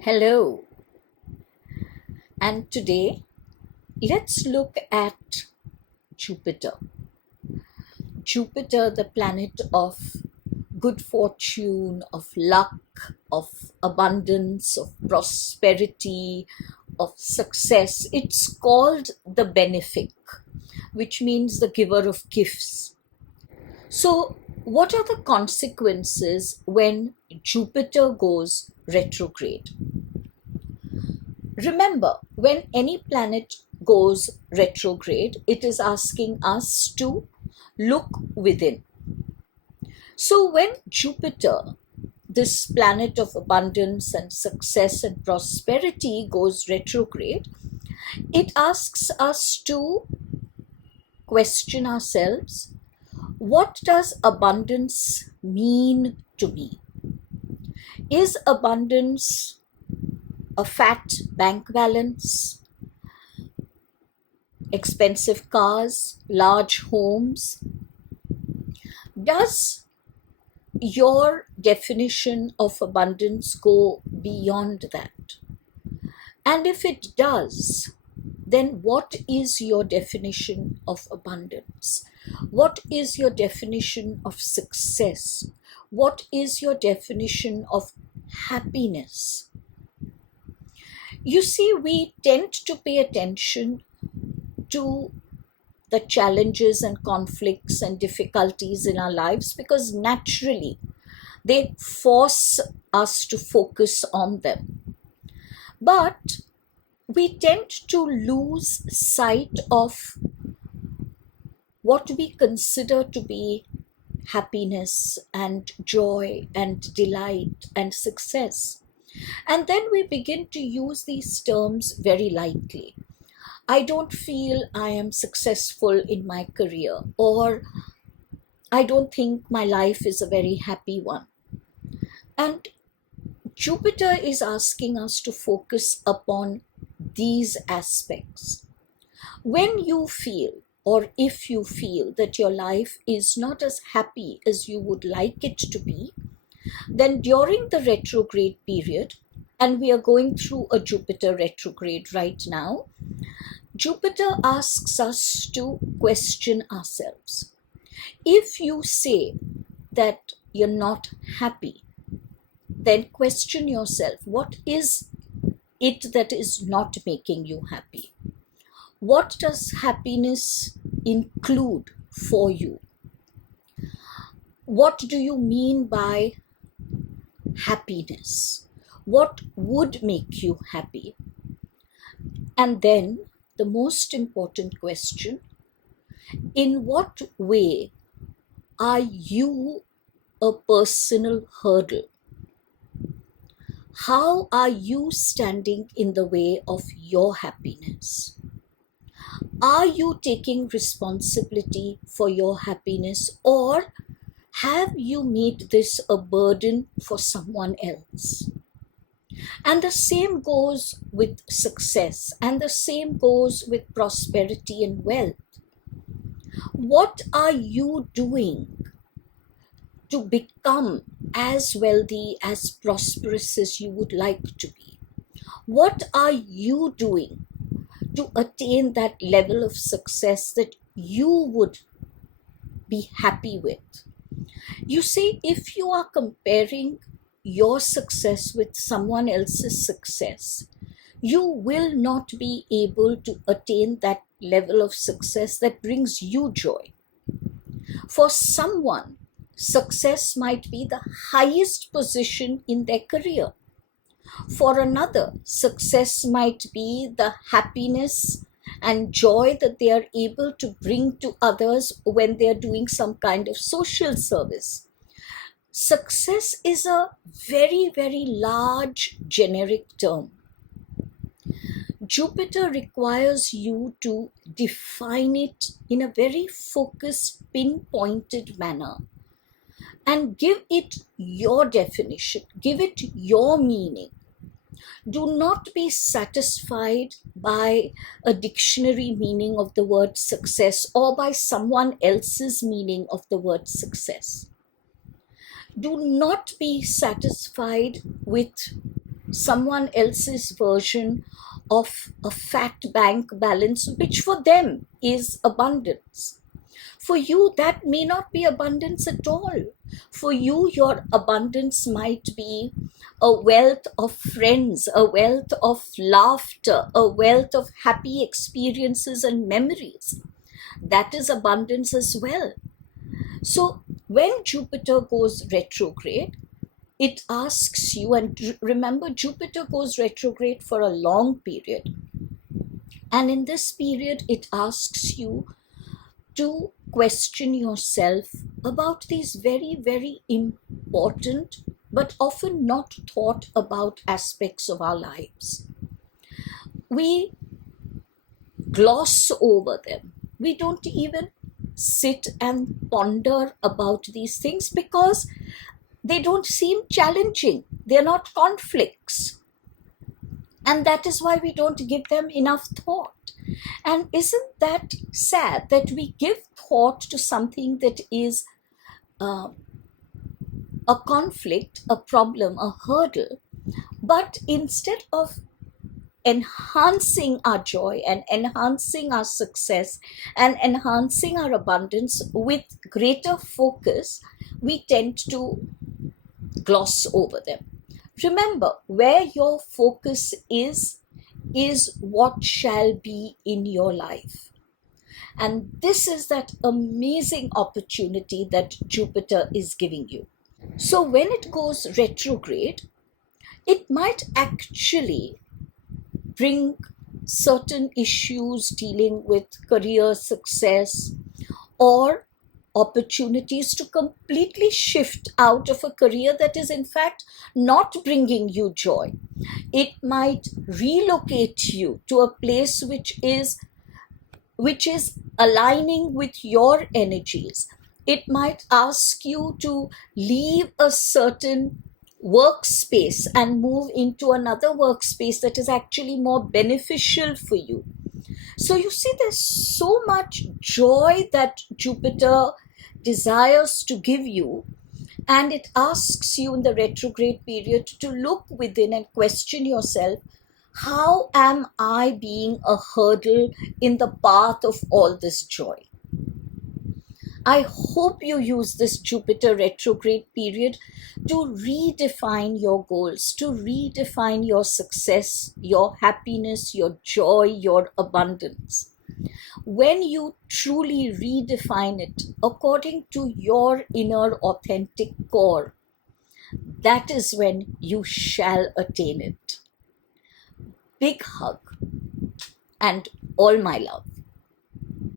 Hello, and today let's look at Jupiter. Jupiter, the planet of good fortune, of luck, of abundance, of prosperity, of success. It's called the benefic, which means the giver of gifts. So, what are the consequences when Jupiter goes retrograde? Remember, when any planet goes retrograde, it is asking us to look within. So when Jupiter, this planet of abundance and success and prosperity, goes retrograde, it asks us to question ourselves. What does abundance mean to me? Is abundance a fat bank balance, expensive cars, large homes? Does your definition of abundance go beyond that? And if it does, then what is your definition of abundance? What is your definition of success? What is your definition of happiness? You see, we tend to pay attention to the challenges and conflicts and difficulties in our lives because naturally they force us to focus on them. But we tend to lose sight of what we consider to be happiness and joy and delight and success. And then we begin to use these terms very lightly. I don't feel I am successful in my career, or I don't think my life is a very happy one. And Jupiter is asking us to focus upon these aspects. When you feel, or if you feel that your life is not as happy as you would like it to be, then during the retrograde period, and we are going through a Jupiter retrograde right now, Jupiter asks us to question ourselves. If you say that you're not happy, then question yourself, what is it that is not making you happy? What does happiness include for you? What do you mean by happiness? What would make you happy? And then the most important question, in what way are you a personal hurdle? How are you standing in the way of your happiness? Are you taking responsibility for your happiness, or have you made this a burden for someone else? And the same goes with success, and the same goes with prosperity and wealth. What are you doing to become as wealthy, as prosperous as you would like to be? What are you doing to attain that level of success that you would be happy with? You see, if you are comparing your success with someone else's success, you will not be able to attain that level of success that brings you joy. For someone, success might be the highest position in their career. For another, success might be the happiness and joy that they are able to bring to others when they are doing some kind of social service. Success is a very, very large generic term. Jupiter requires you to define it in a very focused, pinpointed manner and give it your definition, give it your meaning. Do not be satisfied by a dictionary meaning of the word success or by someone else's meaning of the word success. Do not be satisfied with someone else's version of a fat bank balance, which for them is abundance. For you, that may not be abundance at all. For you, your abundance might be a wealth of friends, a wealth of laughter, a wealth of happy experiences and memories. That is abundance as well. So when Jupiter goes retrograde, it asks you, and remember, Jupiter goes retrograde for a long period. And in this period, it asks you to question yourself about these very, very important but often not thought about aspects of our lives. We gloss over them. We don't even sit and ponder about these things because they don't seem challenging. They're not conflicts. And that is why we don't give them enough thought. And isn't that sad that we give thought to something that is a conflict, a problem, a hurdle, but instead of enhancing our joy and enhancing our success and enhancing our abundance with greater focus, we tend to gloss over them. Remember, where your focus is what shall be in your life. And this is that amazing opportunity that Jupiter is giving you. So when it goes retrograde, it might actually bring certain issues dealing with career success or opportunities to completely shift out of a career that is in fact not bringing you joy. It might relocate you to a place which is aligning with your energies. It might ask you to leave a certain workspace and move into another workspace that is actually more beneficial for you. So you see, there's so much joy that Jupiter desires to give you, and it asks you in the retrograde period to look within and question yourself, how am I being a hurdle in the path of all this joy? I hope you use this Jupiter retrograde period to redefine your goals, to redefine your success, your happiness, your joy, your abundance. When you truly redefine it according to your inner authentic core, that is when you shall attain it. Big hug and all my love.